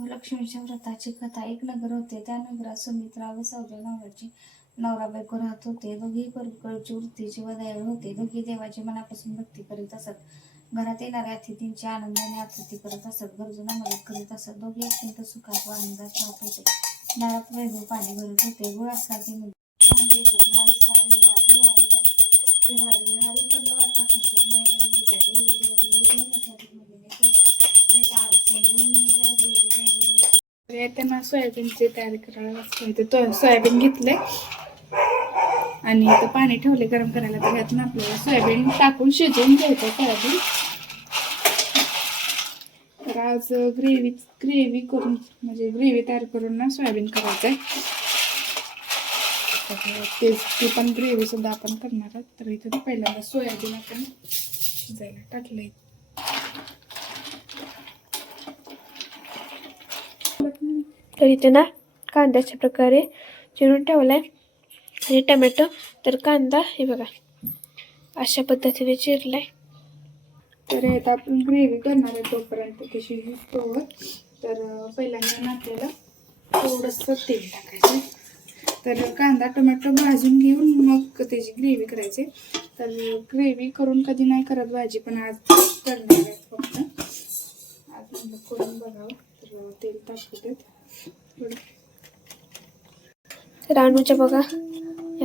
लक्ष्मीच्या व्रताची कथा एक नगर होते. त्या नगरात सुमित्रा व सौदे नावाची नवरा बायको राहत होते. दोघी परकडची वृत्तीचे व दयाळ होते. दोघी देवाची मनापासून भक्ती करीत असत. घरात येणाऱ्या अतिथींची आनंदाने आकृती करत असत. गरजूंना मदत करीत असत. दोघी अत्यंत सुखात व आनंदात राहत होते. दारात वैभव पाणी भरत होते. गुळ असकाची मुलगी त्यांना सोयाबीनची तयारी करायला लागते तो सोयाबीन घेतले आणि इथं पाणी ठेवले गरम करायला. तर यातून आपल्याला सोयाबीन टाकून शिजवून घ्यायचं सोयाबीन. तर आज ग्रेव्ही ग्रेव्ही करून म्हणजे ग्रेव्ही तयार करून ना सोयाबीन करायचं आहे तर ते ती पण ग्रेव्ही सुद्धा आपण करणार आहोत. तर इथं पहिल्यांदा सोयाबीन आपण जायला टाकलंय. तर इथे ना कांद्याच्या प्रकारे चिरून ठेवलाय. आणि टमॅटो तर कांदा हे बघा अशा पद्धतीने चिरलाय. तर आता आपण ग्रेव्ही करणार आहे तोपर्यंत कशी तोवर. तर पहिल्यांदा ना आपल्याला थोडंसं तेल टाकायचं तर कांदा टोमॅटो भाजून घेऊन मग त्याची ग्रेव्ही करायची. तर ग्रेव्ही करून कधी नाही करत भाजी पण आज करणार आहे फक्त. आज म्हणलं करून बघावं. तर तेल टाकू थोडं तर आणूच्या बघा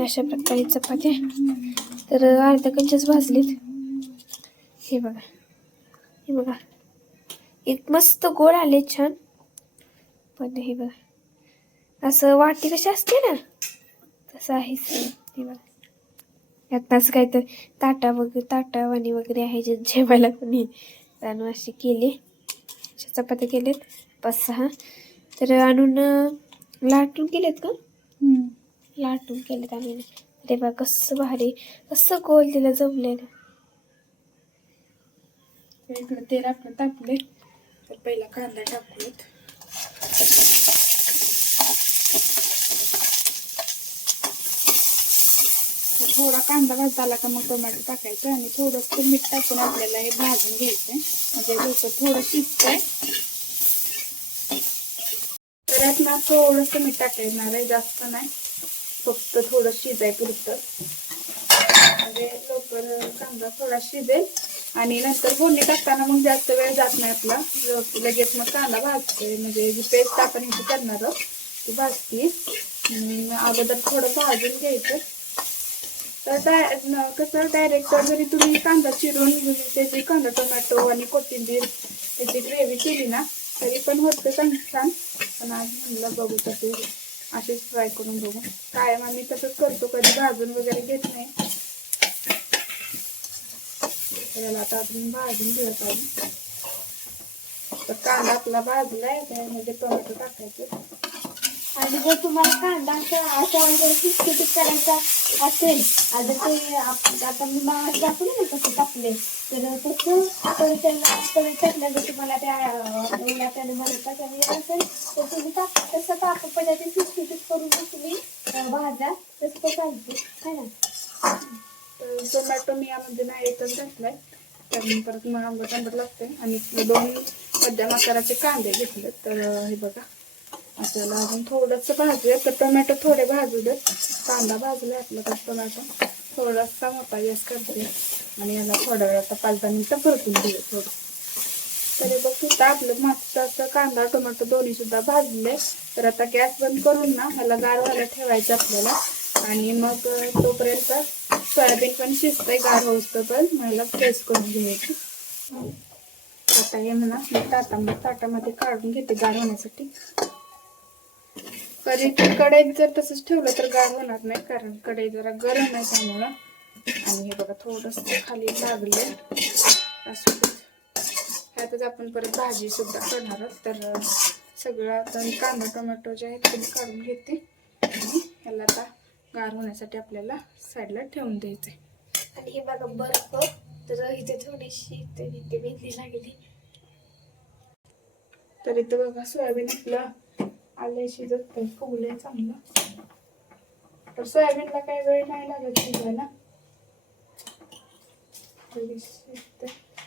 अशा प्रकारे चपात्या. तर अर्ध्या कंचेच भाजलीत. हे बघा. हे बघा. एक मस्त गोड आले छान. पण हे बघा. असं वाटी कशी असते ना तसं आहे. हे बघा. यात असं काय तर ताटा वगैरे ताटा वाणी वगैरे आहे जे जेवायला कोणी आणून असे केले. अशा चपात्या केलेत पाच सहा. तर आणून लाटून केलेत का? हम्म. लाटून केलेत आम्ही अरे बा कसं भारी. कसं गोल तिला जमले ना. तर इकडे तेल आपलं तापले तर पहिला कांदा टाकूयात तर थोडा कांदा भाजता आला का मग टोमॅटो टाकायचं आणि थोडंसं मीठ टाकून आपल्याला हे भाजून घ्यायचं म्हणजे लोक थोडं शिजतंय. त्यात ना थोडंसं मीठ टाकायणार आहे जास्त नाही. फक्त थोडं शिजाय पुरतं. म्हणजे लवकर कांदा थोडा शिजेल. आणि नंतर फोडणी टाकताना मग जास्त वेळ जात नाही आपला. लगेच मग कांदा भाजतोय. म्हणजे जी पेस्ट आपण इथे करणार आहोत ती भाजती अगोदर थोडं भाजून घ्यायचं. तर डाय कसं डायरेक्ट जरी तुम्ही कांदा चिरून त्याची कांदा टोमॅटो आणि कोथिंबीर त्याची ग्रेव्ही केली ना तरी पण होतं चांग छान. पण आज म्हणलं बघू तसे असेच ट्राय करून बघू. कायम आम्ही तसंच करतो कधी भाजून वगैरे घेत नाही. त्याला आता आपण भाजून घेऊया पाहिजे तर कांदा आपला भाजलाय त्यामध्ये टोमॅटो टाकायचं. आणि जर तुम्हाला कांदा असा वगैरे किटकिटीत करायचा असेल आता ते आता मी मास दाखवले ना तसे टाकले तर तसं कढई टाकलं जर तुम्हाला त्या ओल्या त्याने बनवतात असेल तर तुम्ही टाक तसं टाकू पण ते किटकिटीत करून तुम्ही भाजा तसं तो पाहिजे है ना? तर टोमॅटो मी यामध्ये नाही एकच घातलाय कारण परत मग आंबट आंबट लागते आणि दोन मध्यम आकाराचे कांदे घेतले तर हे बघा. आपल्याला अजून थोडंसं भाजूया. तर टोमॅटो थोडे भाजू देत कांदा भाजलाय आपला तर टोमॅटो. थोडासा मोठा गॅस करते आणि याला थोड्या वेळाचा पाच दहा मिनटं परतून घेऊ थोडं. तरी बघ सुद्धा आपलं मागचं कांदा टोमॅटो दोन्ही सुद्धा भाजले. तर आता गॅस बंद करून ना मला गार व्हायला ठेवायचं आपल्याला. आणि मग तोपर्यंत सोयाबीन पण शिजतंय गार होतं पण. मला फ्रेश करून घ्यायची. आता हे म्हणा मी ताटामध्ये ताटामध्ये काढून घेते गार होण्यासाठी. कधी कढईत जर तसंच ठेवलं तर गार होणार नाही कारण कढई जरा गरम आहे त्यामुळं. आणि हे बघा थोडंसं खाली लागले असं ह्यातच आपण परत भाजी सुद्धा करणार आहोत. तर सगळं आता मी कांदा टोमॅटो जे आहेत ते मी काढून घेते. आणि ह्याला आता गार होण्यासाठी आपल्याला साईडला ठेवून द्यायचे आणि हे बघा बर्फ. तर इथे थोडीशी इथे इथे मेहंदी लागली. तर इथं बघा सोयाबीन आपलं आले शिजत फुगले चांगलं. तर सोयाबीनला काही वेळ नाही लागत शिजायला. तरी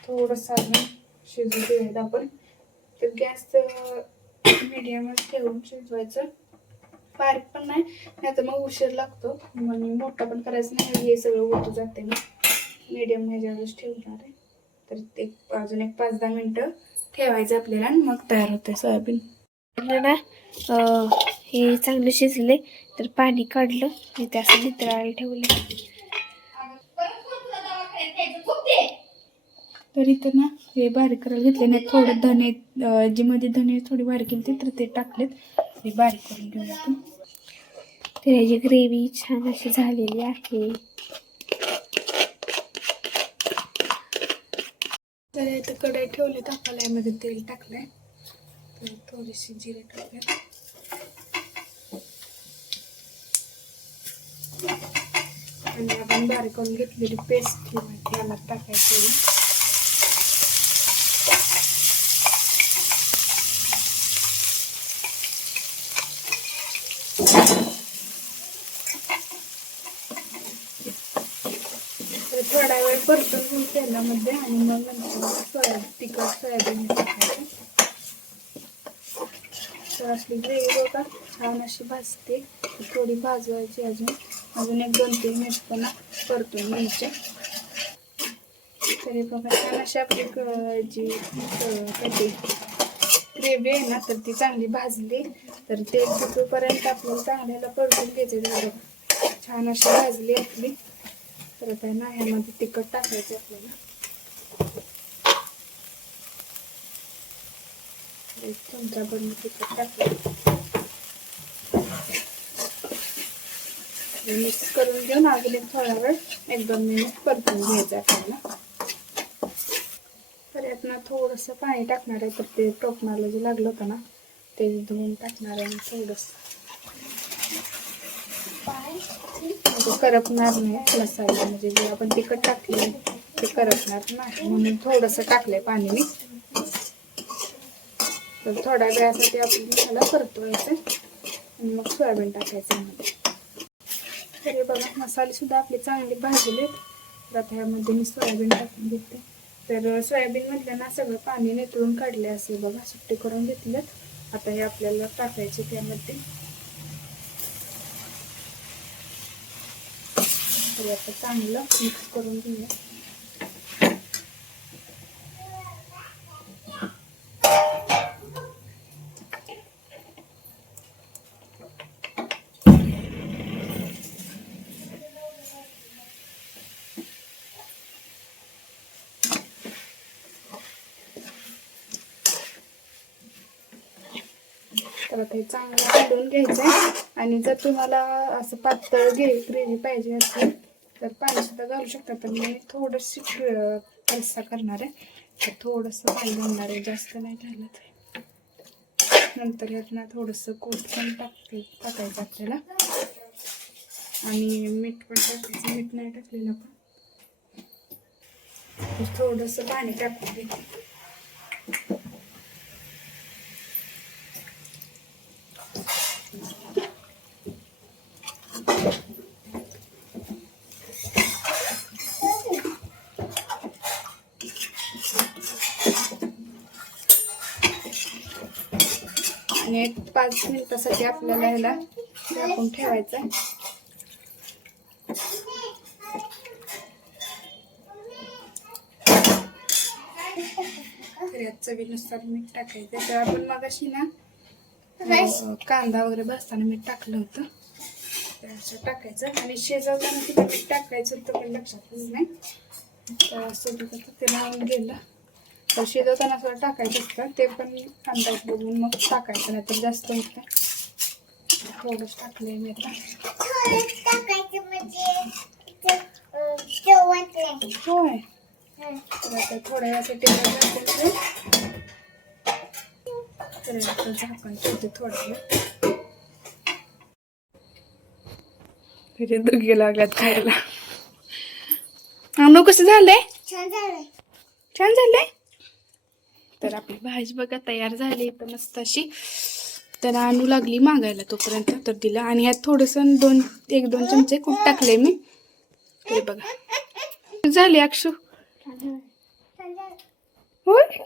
थोडंसं अजून शिजू देऊयात आपण. तर गॅस मीडियमच ठेवून शिजवायचं. बारीक पण नाही नाही तर मग उशीर लागतो. म्हणून मोठा पण करायचं नाही हे सगळं ओतू जाते मी मीडियम ह्याच्यावरच ठेवणार आहे. तर ते अजून एक पाच दहा मिनटं ठेवायचं आपल्याला आणि मग तयार होते सोयाबीन. ना अं, हे चांगलं शिजले तर पाणी काढलं मी ते असं नितळायला ठेवलं. तर इथं ना हे बारीक करायला घेतले नाही थोडं धने जी मध्ये धने थोडी बारीक केली तर ते टाकलेत. हे बारीक करून घेऊया आपण तर ह्याची ग्रेव्ही छान अशी झालेली आहे. तर इथं कढई ठेवली तापाला यामध्ये तेल टाकलंय. तर थोडीशी जिरे टाकले आणि आपण बारीक करून घेतलेली पेस्ट ती याला टाकायची तर थोडा वेळ परतून घेऊन तेलामध्ये आणि मग नंतर सोयाबीन तिखट सोयाबीन टाकायचं. तर असली ग्रेव्ही बघा छान अशी भाजते. ती थोडी भाजवायची अजून. अजून एक दोन तीन मिनिट पण परतून घ्यायचे तरी बघा छान अशी आपली जी ते ग्रेव्ही आहे ना तर ती चांगली भाजली. तर तेल सुटूपर्यंत आपल्याला चांगल्याला परतून घ्यायचे बघा छान अशी भाजली आपली. तर आता आहे ना ह्यामध्ये तिखट टाकायचं आपल्याला. एक चमचा भरून तिखट टाकलं मिक्स करून घेऊन अजून एक थोडा वेळ एक दोन मिनिट परतून घ्यायचं आपल्याला तर यातनं थोडंसं पाणी टाकणार आहे तर ते टोपणाला जे लागलं होतं ना ते धुवून टाकणार आहे थोडंसं म्हणजे करपणार नाही मसाला म्हणजे जे आपण तिखट टाकले ते करपणार नाही म्हणून थोडंसं टाकलंय पाणी मी तर थोड्या वेळासाठी आपण मसाला परतवायचं आणि मग सोयाबीन टाकायचं यामध्ये बघा मसाले सुद्धा आपले चांगले भाजले तर आता ह्यामध्ये मी सोयाबीन टाकून घेते. तर सोयाबीन ना सगळं पाणी नेतळून काढले असे बघा सुट्टे करून घेतलेत. आता हे आपल्याला टाकायचे त्यामध्ये. तर आता चांगलं मिक्स करून घेऊया. तर आता हे चांगलं काढून घ्यायचं आहे आणि जर तुम्हाला असं पातळ घे ग्रेव्ही पाहिजे असेल तर पाणी सुद्धा घालू शकता. पण मी थोडंशी रस्सा करणार आहे. तर थोडंसं पाणी घालणार आहे. जास्त नाही घालत. आहे नंतर यातनं थोडंसं कोट पण टाकते टाकायचं आपल्याला. आणि मीठ पण टाकायचं. मीठ नाही टाकलेलं आपण. थोडंसं पाणी टाकून घेते आणि एक पाच मिनिटासाठी आपल्याला ह्याला झाकून ठेवायचं. चवीनुसार मीठ टाकायचं. तर आपण मग अशी ना कांदा वगैरे भाजताना मीठ टाकलं होतं. तर असं टाकायचं. आणि शेजावताना तिथं मीठ टाकायचं होतं पण लक्षातच नाही. तर असं ते राहून गेलं. तर शिजवताना असं टाकायचं असतं. ते पण अंदाज बघून मग टाकायचं नाही तर जास्त होत. नाही थोडंच टाकलंय मी आता. होय. आता थोड्या वेळासाठी तर झाकण ठेवते थोडा वेळ तरी दुगी लागल्यात खायला. अनु कसं झालंय. छान झालंय? तर आपली भाजी बघा तयार झाली तर मस्त अशी तर आणू लागली मागायला तोपर्यंत. तर दिलं. आणि ह्यात थोडंसं दोन एक दोन चमचे खूप टाकले मी. हे बघा. झाले अक्षू? होय?